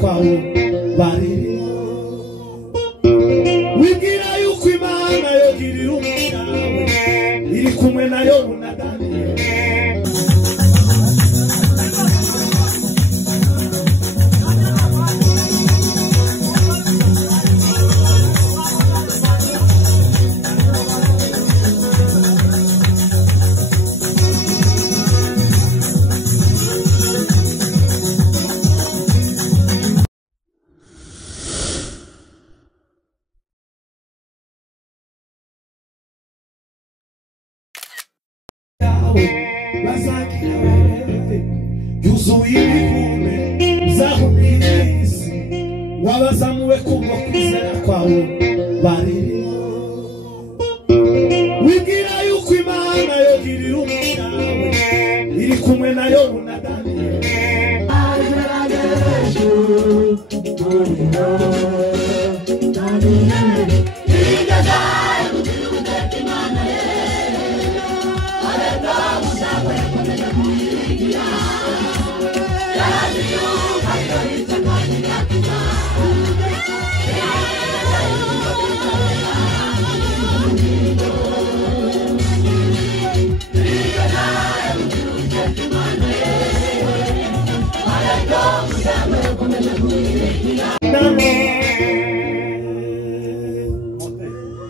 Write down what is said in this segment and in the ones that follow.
kwawe bariri wibwira yuko Imana yogirira umuryango iri kumwe nayo bunadani wabazamuwe kubwo kwizera kwawe bariri wibwira yuko Imana yogirira umuryango iri kumwe nayo bunadani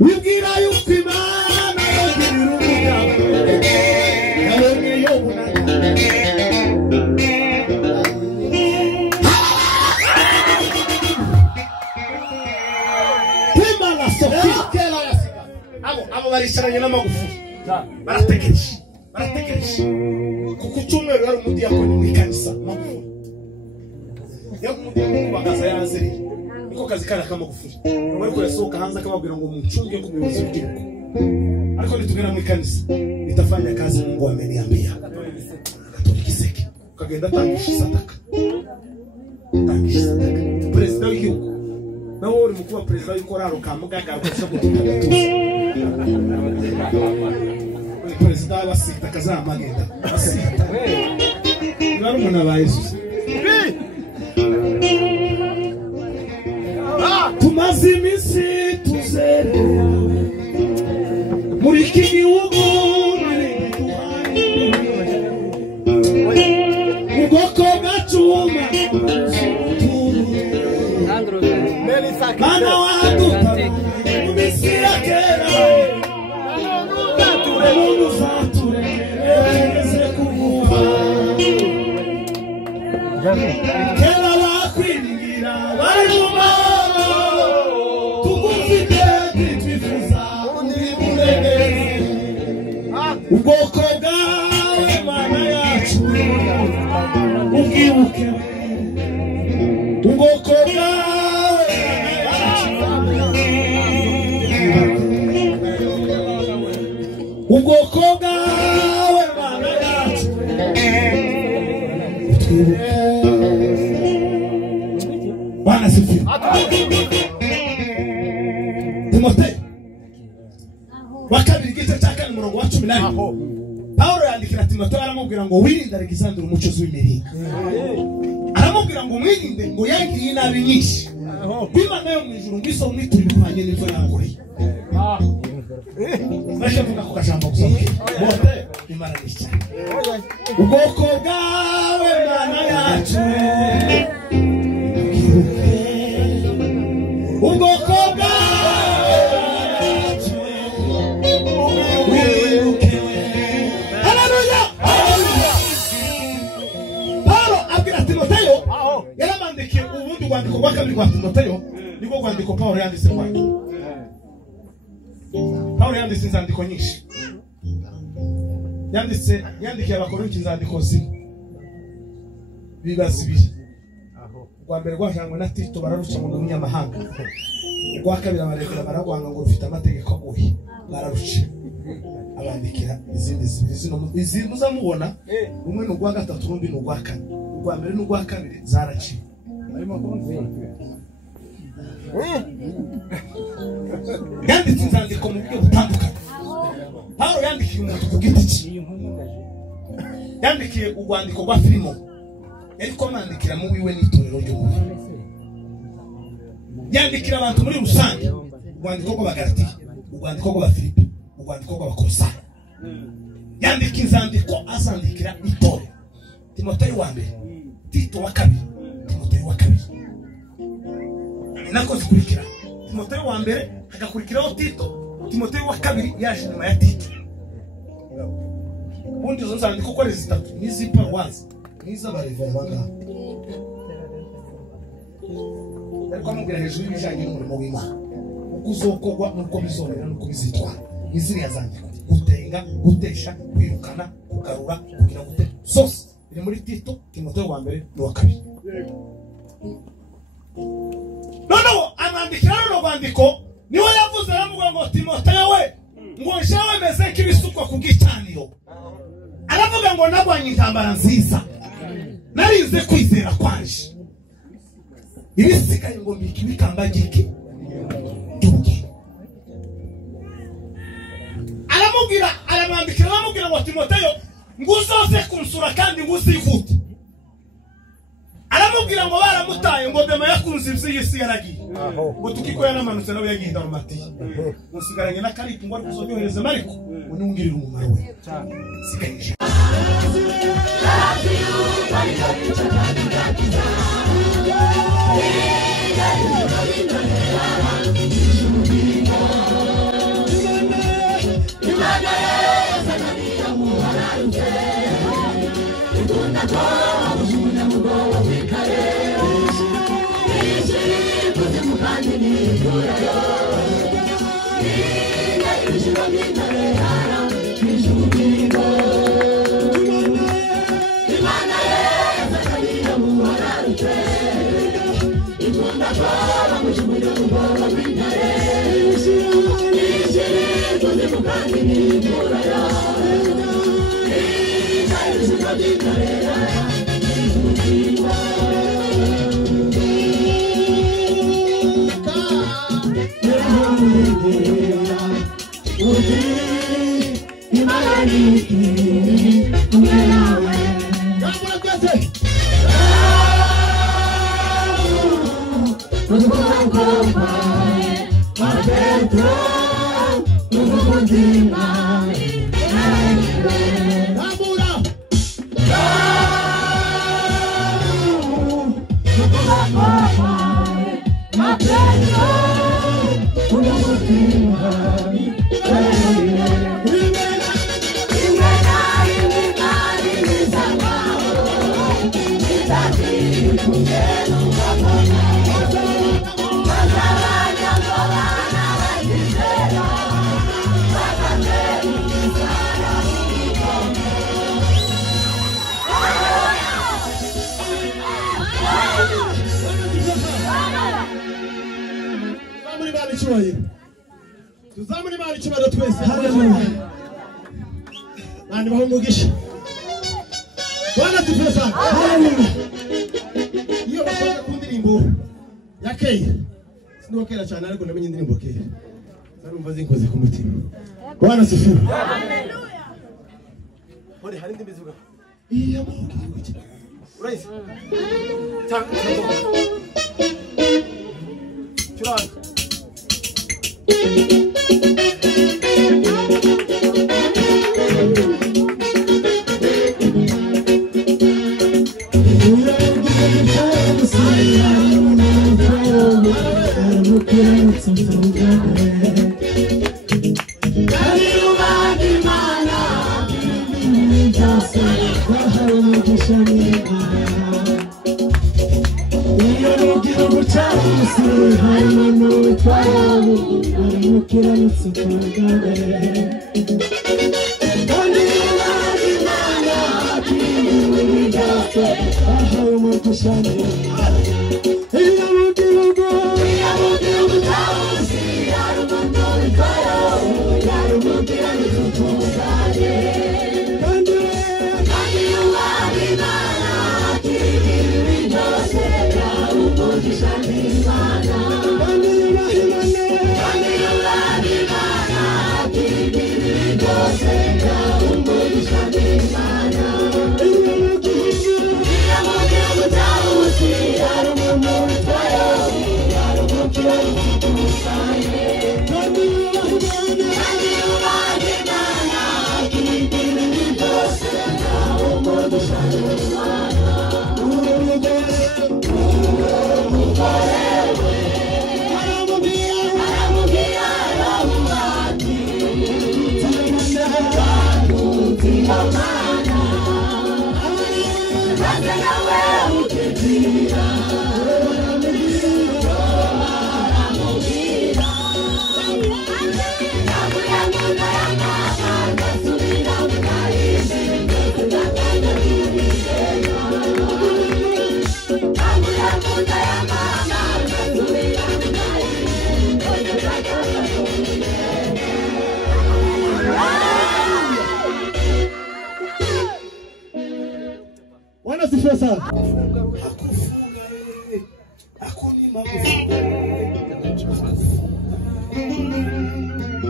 wibwira yuko Imana yogirira umuryango yabonye yo bunadani abo baricaranye n'amagufu barategereje kuko cyumweru hari umudiyakoni mu kanisa magufu yo umudiyakoni bakaza yazeri niko kazi kana kamagufuri bari ko yasohoka hanze akababwira ngo mucunge ku muyobozi w'igihugu ariko nitugera mu kanisa itafanya kazi Mungu ameniambia Katoliki seke ukagenda tangisha sadaka perezida w'igihugu nawe uri mu kuba perezida w'ikoraro kamugagara ko gutuka perezida w'abasita kazamagenda basita bari umuntu aba Yesu tumaze iminsi tuzerera muri iki gihugu ubwoko bwacuma Mana waduta mu minsi ya kera umuntu uzaturengeze kuguha kera bakwiringira bari mu mahoro tugufite twifuza unibunegeze ubwoko bwawe Mana yacu ubwibuke ubwoko bwawe ubwoko bwawe Mana yacu Bwana sifiwe. Timotheo wa kabiri gice cya kane umurongo wa 18 Paulo yandikira Timotheo aramubwira ngo wirinde Alexander umucuzi w'imiringa aramubwira ngo mwirinde ngo yangiriye inabi nyinshi Imana yo mu ijuru ngiso umwituribanye n'ivyo yankoreye Mashe vuga ko kajambo gusohoke bote Imana n'icyaha ubwoko bwawe Mana yacu ubwoko bwawe haleluya Paulo abwira Timotheo yaramandikiye ubundi rwandiko rwa kabiri rwa Timotheo niko rwandiko Paulo yanditse kwake Paulo yanditse inzandiko nyinshi yandikiye abakorinto inzandiko zimwe bibaza ibiri rwa mbere rwajanywe na Tito bararuca mu munyamahanga rwa kabiri abarekera baragwanga ngo rufite amategeko aguye bararuca abandikira izindi zibiri muzamubona umwe no rwa gatatu rundi no rwa kane rwa mbere no rwa kabiri zaraciye yanditse inzandiko mu buryo butandukanye Paulo yandikiye umuntu ku giti cye yandikiye urwandiko rwa Filimo ariko mandikira mu wiwe n'itorero ryo yandikira abantu muri rusange urwandiko rw'Abagalatiya, urwandiko rw'Abafilipi, urwandiko rw'Abakolosayi. Yandika inzandiko azandikira itorero. Timoteyo wa mbere, Tito wa kabiri, Timoteyo wa kabiri. Nako zikurikira. Timoteyo wa mbere hagakurikiraho Tito, Timoteyo wa kabiri yaje nyuma ya Tito. Ubundi izo nzandiko uko ari zitatu n'iziparuwazi n'iz'abarevera. Ariko amubwira hejuru y'ibijyanye n'umurimo w'Imana, uko uzokorwa n'uko bizomera n'uko bizitwara. N'iziriya zandiko gutenga, gutesha, kwirukana, kugarura, kugira gute zose iri muri Tito, Timoteyo wa mbere n'uwa kabiri. Noneho amwandikira runo rwandiko niwe yavuze aravuga ngo Timoteyo we ngo jewe meze nk'ibisukwa ku gicaniro. Aravuga ngo nagwanye intambara nziza, narinze kwizera kwanje, ibisigaye ngo mbiki bikamba giki duke. Aramwandikira aramubwira ngo Timoteyo ngo uzoze kunsura kandi ngo uzihute. Aramubwira ngo baramutaye ngo Dema yakunze ivy'isi yaragiye, ngo tukiko yanamanutse nawe yagiye Dalmatiya, musigaranye na Karipo ngo arikuzoyohereze Mariko ngo niwungirire umumaro we. Sigaye tuzamuri Imana icyubahiro twese. Haleluya. Nani baho umugisha. Bwana tufesa. Haleluya. Iyo bakoze ku ndirimbo ya Kera, sinokera cyane ariko namenye indirimbo Kera, narumva zinkoze ku mutima. Bwana sifiwe. Haleluya. Bore hari ndimbi zivuga iya mugi urayise Churanga Yeah.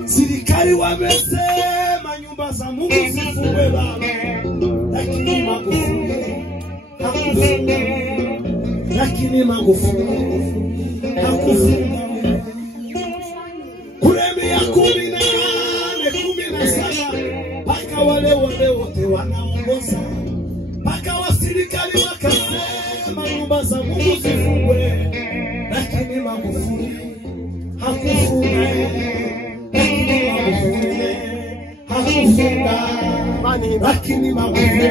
Serikali wamesema nyumba za Mungu zifungwe baba, lakini Magufuli hakufunga. Kuremia 18, 17 mpaka wale wote wanaongoza, mpaka wa serikali wakasema nyumba za Mungu zifungwe, lakini Magufuli hakufunga. Lakini Magufuli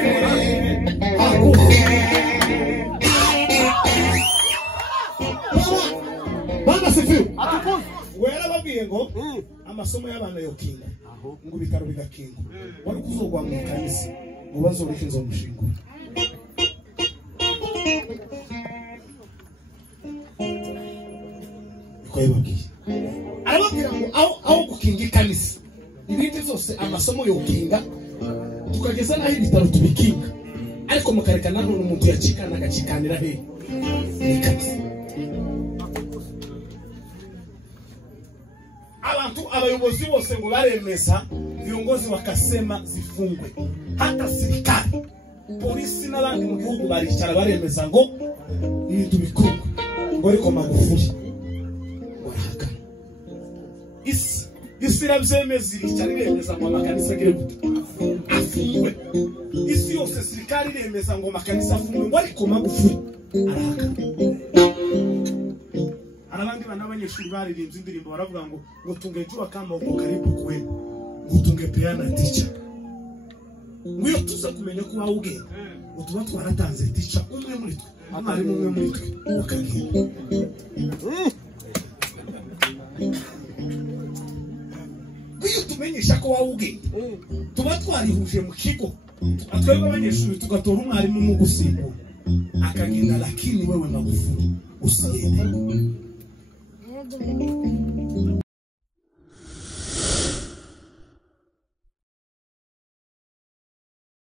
Bwana sifiwe. Wera babwiye ngo amasomo y'abana yokinga ngo bitaro bigakinga wari kuzogwa mu kanisa ngo bazoreke inzo mushingo. Ko yababwiye arababwira ngo aho gukinga ikanisa ibindi zose amasomo yokinga tukageza naho ibitaro tubikinga, ariko mukarekana none umuntu yacikana agacikanira he ikanisa. Abantu abayobozi bose ngo baremeza, viongozi wakasema zifungwe, hata serikali polisi n'abandi mu gihugu baricara baremeza ngo ibintu bikorwa, ngo ariko Magufuli warahaka isi irabyemeza iricara iremeza ngo amakanisa agire gute afungwe. Isi yose serikali iremeza ngo amakanisa afungwe, ngo ariko Magufuli arahaka. Arabandi bana abanyeshuri baririmbye indirimbo baravuga ngo tungejua kama uko karibu kwe, ngo tungepeana teacher. Ngo iyo tuza kumenya ko wawuge utuba twaratanze teacher umwe muri twe, amarimu umwe muri twe wakagira. Iyo tumenyesha ko wawuge tuba twarihuje mu kigo, atwebwe abanyeshuri tugatora umwarimu mu gusimbura akagenda, lakini wewe Magufuli usiyende.